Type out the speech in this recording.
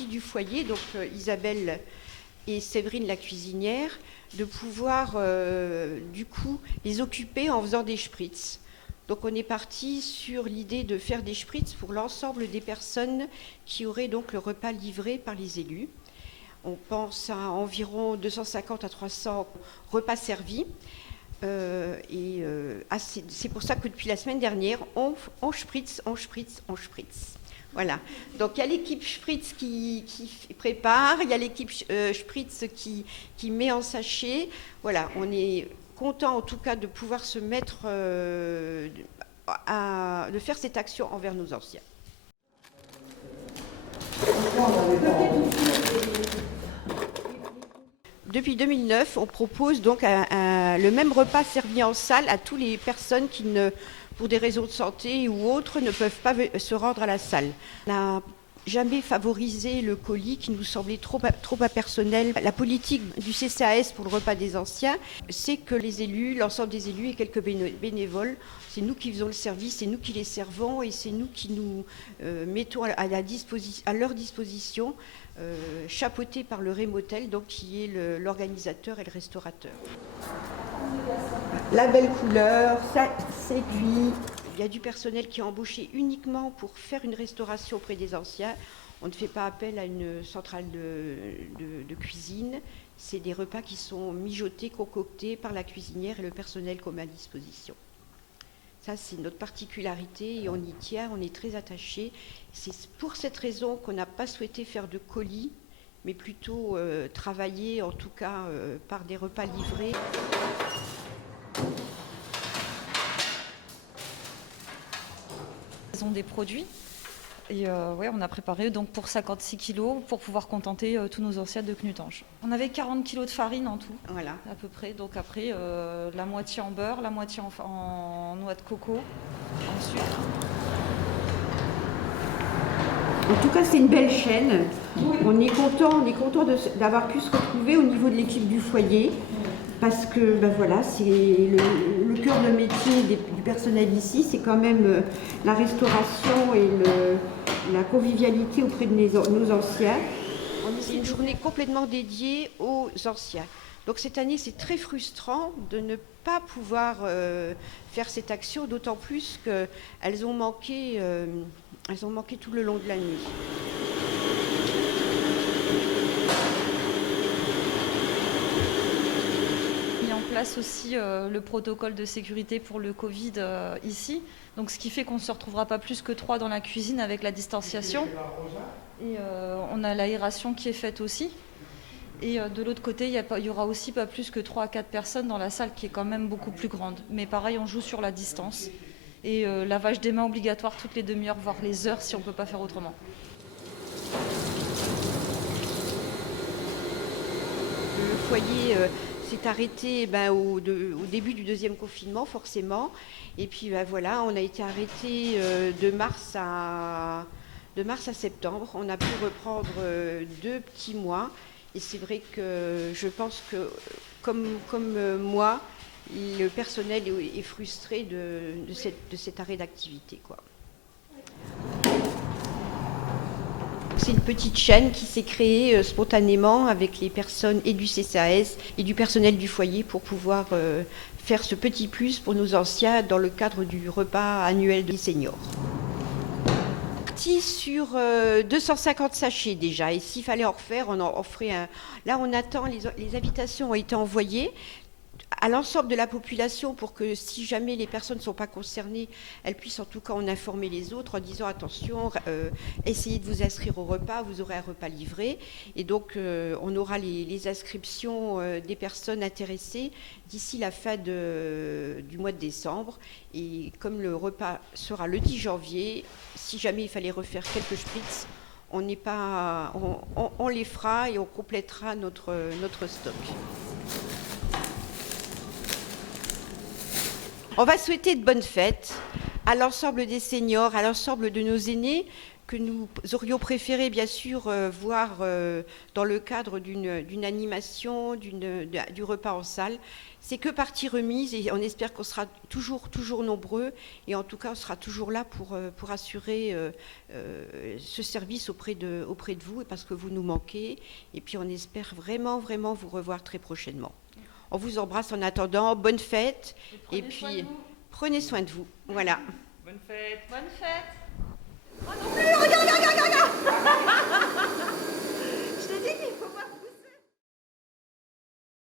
filles du foyer, donc Isabelle et Séverine la cuisinière, de pouvoir du coup les occuper en faisant des spritz. Donc on est parti sur l'idée de faire des spritz pour l'ensemble des personnes qui auraient donc le repas livré par les élus. On pense à environ 250 à 300 repas servis. C'est pour ça que depuis la semaine dernière, on spritz. Voilà. Donc il y a l'équipe spritz qui prépare, il y a l'équipe spritz qui met en sachet. Voilà, on est content en tout cas de pouvoir se mettre, de faire cette action envers nos anciens. Depuis 2009, on propose donc le même repas servi en salle à toutes les personnes qui, pour des raisons de santé ou autres, ne peuvent pas se rendre à la salle. On n'a jamais favorisé le colis qui nous semblait trop impersonnel. La politique du CCAS pour le repas des anciens, c'est que les élus, l'ensemble des élus et quelques bénévoles, c'est nous qui faisons le service, c'est nous qui les servons et c'est nous qui nous mettons à leur disposition, chapeauté par le Rémotel, donc qui est l'organisateur et le restaurateur. La belle couleur, ça c'est cuit. Il y a du personnel qui est embauché uniquement pour faire une restauration auprès des anciens. On ne fait pas appel à une centrale de cuisine. C'est des repas qui sont mijotés, concoctés par la cuisinière et le personnel qu'on met à disposition. Ça, c'est notre particularité et on y tient, on est très attachés. C'est pour cette raison qu'on n'a pas souhaité faire de colis, mais plutôt travailler, en tout cas, par des repas livrés. Ils ont des produits. Et on a préparé donc pour 56 kilos pour pouvoir contenter tous nos anciens de Knutange. On avait 40 kilos de farine en tout, voilà, à peu près. Donc après, la moitié en beurre, la moitié en noix de coco, en sucre. En tout cas, c'est une belle chaîne. On est content d'avoir pu se retrouver au niveau de l'équipe du foyer. Parce que voilà, c'est le cœur de métier du personnel ici, c'est quand même la restauration et la convivialité auprès de nos anciens. C'est une journée complètement dédiée aux anciens. Donc cette année, c'est très frustrant de ne pas pouvoir faire cette action, d'autant plus qu'elles ont manqué tout le long de la nuit. Place aussi le protocole de sécurité pour le Covid ici. Donc ce qui fait qu'on ne se retrouvera pas plus que 3 dans la cuisine avec la distanciation. Et on a l'aération qui est faite aussi. Et de l'autre côté, il y aura aussi pas plus que 3 à 4 personnes dans la salle qui est quand même beaucoup plus grande. Mais pareil, on joue sur la distance. Et lavage des mains obligatoire toutes les demi-heures, voire les heures si on ne peut pas faire autrement. Le foyer s'est arrêté au début du deuxième confinement, forcément. Et puis voilà, on a été arrêté de mars à septembre. On a pu reprendre 2 petits mois. Et c'est vrai que je pense que, comme moi, le personnel est frustré de cet arrêt d'activité, quoi. C'est une petite chaîne qui s'est créée spontanément avec les personnes et du CCAS et du personnel du foyer pour pouvoir faire ce petit plus pour nos anciens dans le cadre du repas annuel des seniors. Parti sur 250 sachets déjà, et s'il fallait en refaire, on en ferait un. Là, on attend, les invitations ont été envoyées à l'ensemble de la population pour que si jamais les personnes ne sont pas concernées, elles puissent en tout cas en informer les autres en disant attention, essayez de vous inscrire au repas, vous aurez un repas livré. Et donc on aura les inscriptions des personnes intéressées d'ici la fin du mois de décembre. Et comme le repas sera le 10 janvier, si jamais il fallait refaire quelques spritz, on les fera et on complétera notre stock. On va souhaiter de bonnes fêtes à l'ensemble des seniors, à l'ensemble de nos aînés, que nous aurions préféré, bien sûr, voir dans le cadre d'une animation, du repas en salle, c'est que partie remise et on espère qu'on sera toujours nombreux et en tout cas on sera toujours là pour assurer ce service auprès de vous parce que vous nous manquez et puis on espère vraiment vous revoir très prochainement. On vous embrasse en attendant, bonne fête et puis prenez soin de vous. Voilà. Bonne fête. Bonne fête.